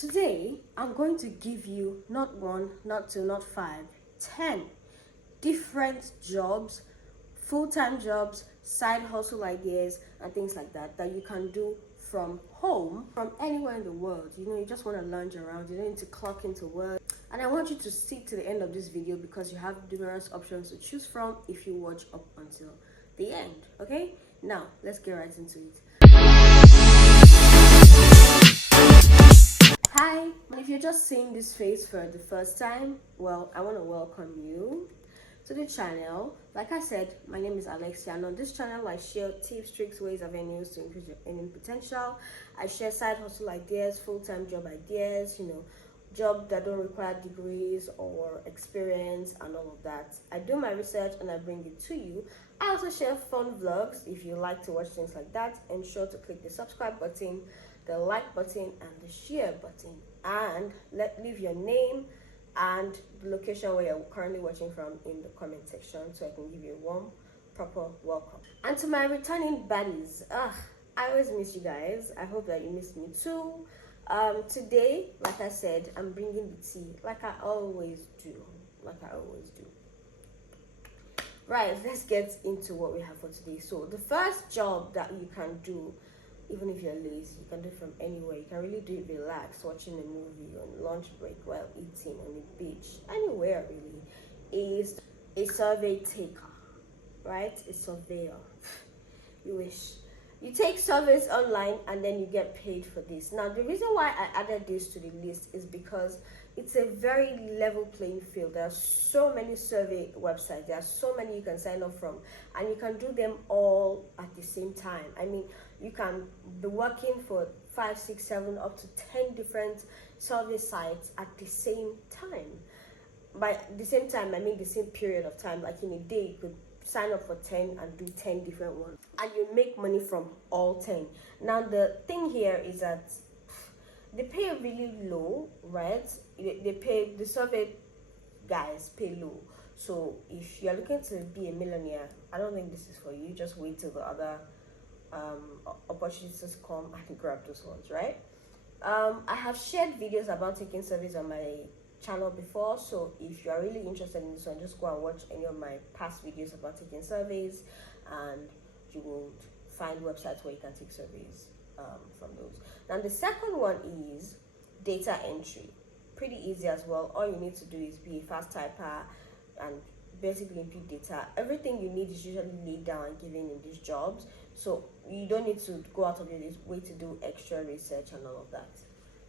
Today, I'm going to give you not one, not two, not five, 10 different jobs, full-time jobs, side hustle ideas, and things like that that you can do from home, from anywhere in the world. You just want to lounge around, you don't need to clock into work. And I want you to stick to the end of this video because you have numerous options to choose from if you watch up until the end. Okay, now let's get right into it. Hi, if you're just seeing this face for the first time, well, I want to welcome you to the channel. Like I said, my name is Alexia, and on this channel I share tips, tricks, ways, avenues to increase your earning potential. I share side hustle ideas, full-time job ideas, jobs that don't require degrees or experience and all of that. I do my research and I bring it to you. I also share fun vlogs. If you like to watch things like that, ensure to click the subscribe button, the like button, and the share button, and leave your name and the location where you're currently watching from in the comment section so I can give you a warm, proper welcome. And to my returning baddies, I always miss you guys. I hope that you missed me too. Today, like I said, I'm bringing the tea like I always do. Right, let's get into what we have for today. So the first job that you can do, even if you're lazy, you can do it from anywhere. You can really do it relaxed, watching a movie on lunch break while eating on the beach, anywhere really, is a survey taker, right? A surveyor. You wish. You take surveys online and then you get paid for this. Now, the reason why I added this to the list is because it's a very level playing field. There are so many survey websites. There are so many you can sign up from, and you can do them all at the same time. I mean, you can be working for 5, 6, 7, up to 10 different survey sites at the same time. By the same time, I mean the same period of time. Like in a day, you could sign up for 10 and do 10 different ones, and you make money from all 10. Now, the thing here is that they pay really low, right? The survey guys pay low. So if you're looking to be a millionaire, I don't think this is for you. Just wait till the other opportunities come and grab those ones, right? I have shared videos about taking surveys on my channel before, so if you are really interested in this one, just go and watch any of my past videos about taking surveys, and you will find websites where you can take surveys from those. Now, the second one is data entry. Pretty easy as well. All you need to do is be a fast typer and basically input data. Everything you need is usually laid down and given in these jobs, so you don't need to go out of your way to do extra research and all of that.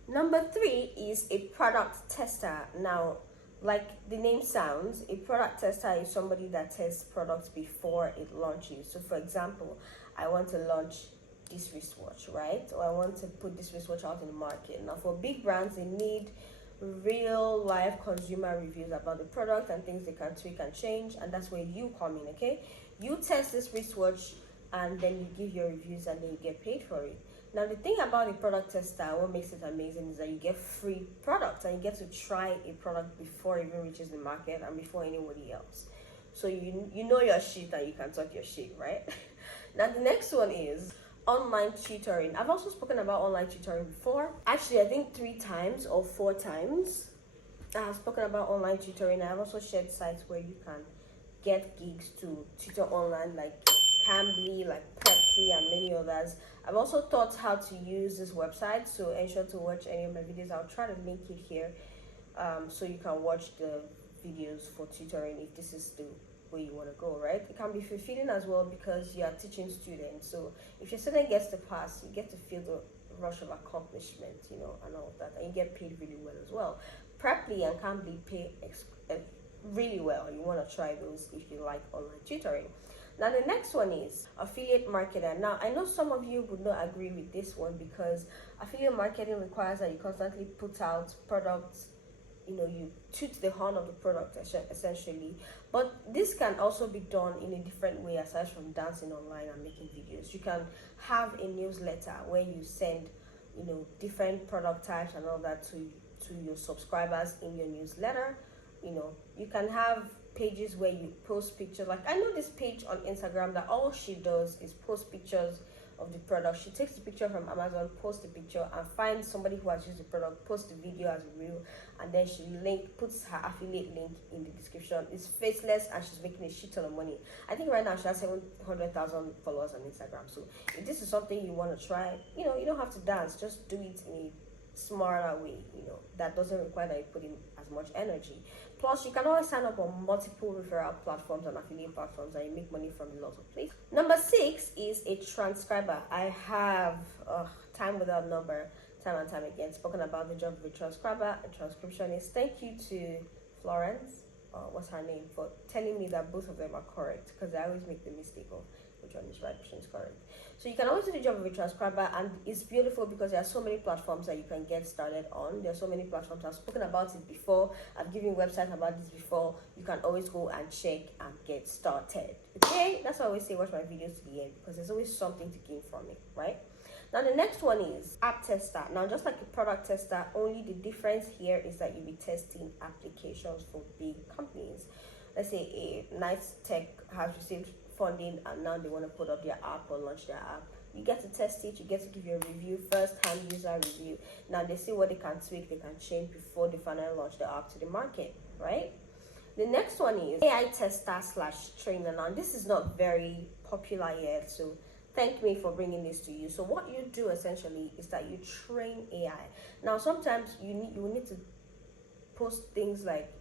Number 3 is a product tester. Now, like the name sounds, a product tester is somebody that tests products before it launches. So for example, I want to launch this wristwatch, right? Or I want to put this wristwatch out in the market. Now, for big brands, they need real live consumer reviews about the product and things they can tweak and change, and that's where you come in. Okay, you test this wristwatch and then you give your reviews and then you get paid for it. Now, the thing about a product tester, what makes it amazing, is that you get free products and you get to try a product before it even reaches the market and before anybody else. So you know your shit and you can talk your shit, right? Now, the next one is online tutoring. I've also spoken about online tutoring before. Actually, I think 3 times or 4 times I have spoken about online tutoring. I have also shared sites where you can get gigs to tutor online, like Cambly, like Printify, and many others. I've also taught how to use this website, so ensure to watch any of my videos. I'll try to link it here so you can watch the videos for tutoring if this is the way you want to go, right? It can be fulfilling as well because you are teaching students. So if your student gets the pass, you get to feel the rush of accomplishment, and all of that, and you get paid really well as well. Preply and Cambly pay really well. You want to try those if you like online tutoring. Now, the next one is affiliate marketer. Now, I know some of you would not agree with this one because affiliate marketing requires that you constantly put out products, you toot the horn of the product essentially. But this can also be done in a different way aside from dancing online and making videos. You can have a newsletter where you send, different product types and all that to your subscribers in your newsletter. You can have pages where you post pictures. Like, I know this page on Instagram that all she does is post pictures of the product. She takes the picture from Amazon, posts the picture, and finds somebody who has used the product, posts the video as a reel, and then she puts her affiliate link in the description. It's faceless, and she's making a shit ton of money. I think right now she has 700,000 followers on Instagram. So if this is something you want to try, you don't have to dance. Just do it in a smarter way, that doesn't require that you put in as much energy. Plus, you can always sign up on multiple referral platforms and affiliate platforms, and you make money from lots of places. Number 6 is a transcriber. I have time without number, time and time again, spoken about the job of a transcriber, a transcriptionist. Thank you to Florence, what's her name, for telling me that both of them are correct, because I always make the mistake of which one is right, which one is correct. So you can always do the job of a transcriber, and it's beautiful because there are so many platforms that you can get started on. There are so many platforms. I've spoken about it before. I've given websites about this before. You can always go and check and get started. Okay, that's why I always say watch my videos to the end, because there's always something to gain from it, right? Now the next one is app tester. Now, just like a product tester, only the difference here is that you'll be testing applications for big companies. Let's say a nice tech has received funding and now they want to put up their app or launch their app. You get to test it, you get to give your review, first-hand user review. Now they see what they can tweak, they can change before they finally launch the app to the market, right? The next one is AI tester / trainer. Now this is not very popular yet, so thank me for bringing this to you. So what you do essentially is that you train AI. Now sometimes you will need to post things like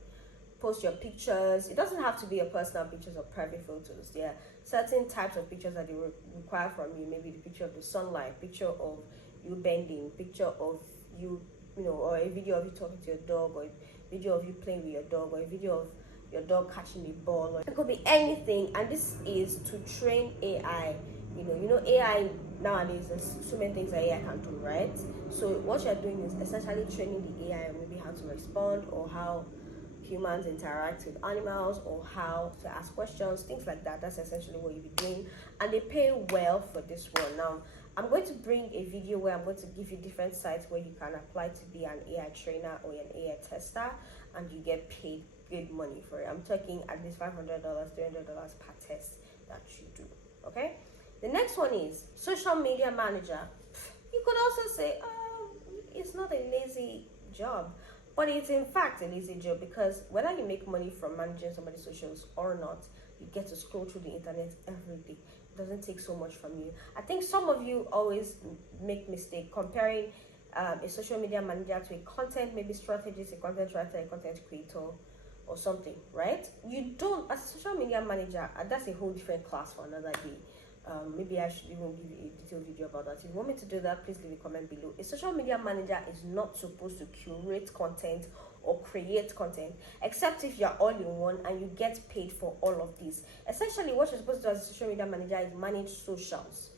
post your pictures. It doesn't have to be your personal pictures or private photos. There are certain types of pictures that they require from you. Maybe the picture of the sunlight, picture of you bending, picture of you, or a video of you talking to your dog, or a video of you playing with your dog, or a video of your dog catching a ball. Or it could be anything, and this is to train AI. AI nowadays, there's so many things that AI can do, right? So what you're doing is essentially training the AI on maybe how to respond, or how humans interact with animals, or how to ask questions, things like that. That's essentially what you'll be doing, and they pay well for this one. Now I'm going to bring a video where I'm going to give you different sites where you can apply to be an AI trainer or an AI tester, and you get paid good money for it. I'm talking at least $500, $300 per test that you do. Okay, the next one is social media manager. You could also say it's not a lazy job, but it's in fact a lazy job, because whether you make money from managing somebody's socials or not, you get to scroll through the internet every day. It doesn't take so much from you. I think some of you always make mistake comparing a social media manager to a content, maybe strategist, a content writer, a content creator, or something, right? You don't, as a social media manager, that's a whole different class for another day. Maybe I should even give you a detailed video about that. If you want me to do that, please leave a comment below. A social media manager is not supposed to curate content or create content, except if you're all in one and you get paid for all of this. Essentially, what you're supposed to do as a social media manager is manage socials.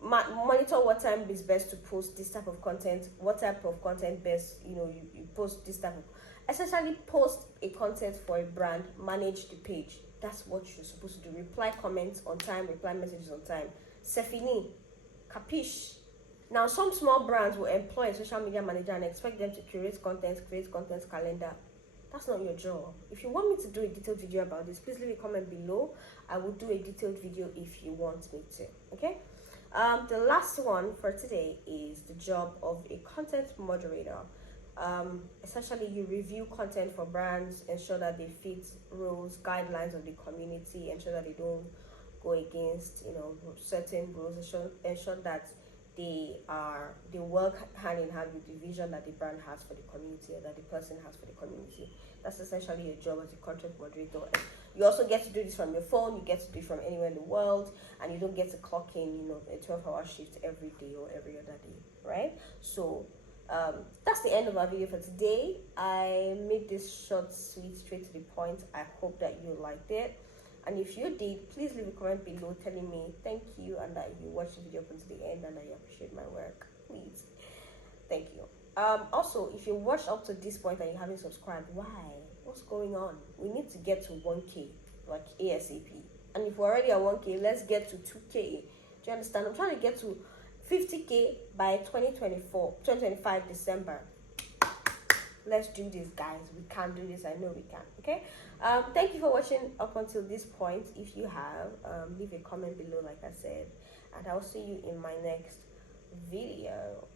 Monitor what time is best to post this type of content, what type of content best, you post this type of, essentially post a content for a brand, manage the page. That's what you're supposed to do. Reply comments on time, reply messages on time. C'est fini. Capiche? Now, some small brands will employ a social media manager and expect them to create content calendar. That's not your job. If you want me to do a detailed video about this, please leave a comment below. I will do a detailed video if you want me to. Okay? The last one for today is the job of a content moderator. Essentially, you review content for brands, ensure that they fit rules, guidelines of the community, ensure that they don't go against certain rules, ensure that they work hand in hand with the vision that the brand has for the community, or that the person has for the community. That's essentially your job as a content moderator. And you also get to do this from your phone. You get to do it from anywhere in the world, and you don't get to clock in a 12-hour shift every day or every other day, right? So that's the end of our video for today. I made this short, sweet, straight to the point. I hope that you liked it, and if you did, please leave a comment below telling me thank you, and that you watched the video up until the end, and that you appreciate my work. Please, thank you. Also, if you watched up to this point and you haven't subscribed, why? What's going on? We need to get to 1K like ASAP, and if we're already at 1K, let's get to 2K. Do you understand? I'm trying to get to 50K by 2025 December. Let's do this, guys. We can do this. I know we can. Okay. Thank you for watching up until this point. If you have, leave a comment below, like I said, and I'll see you in my next video.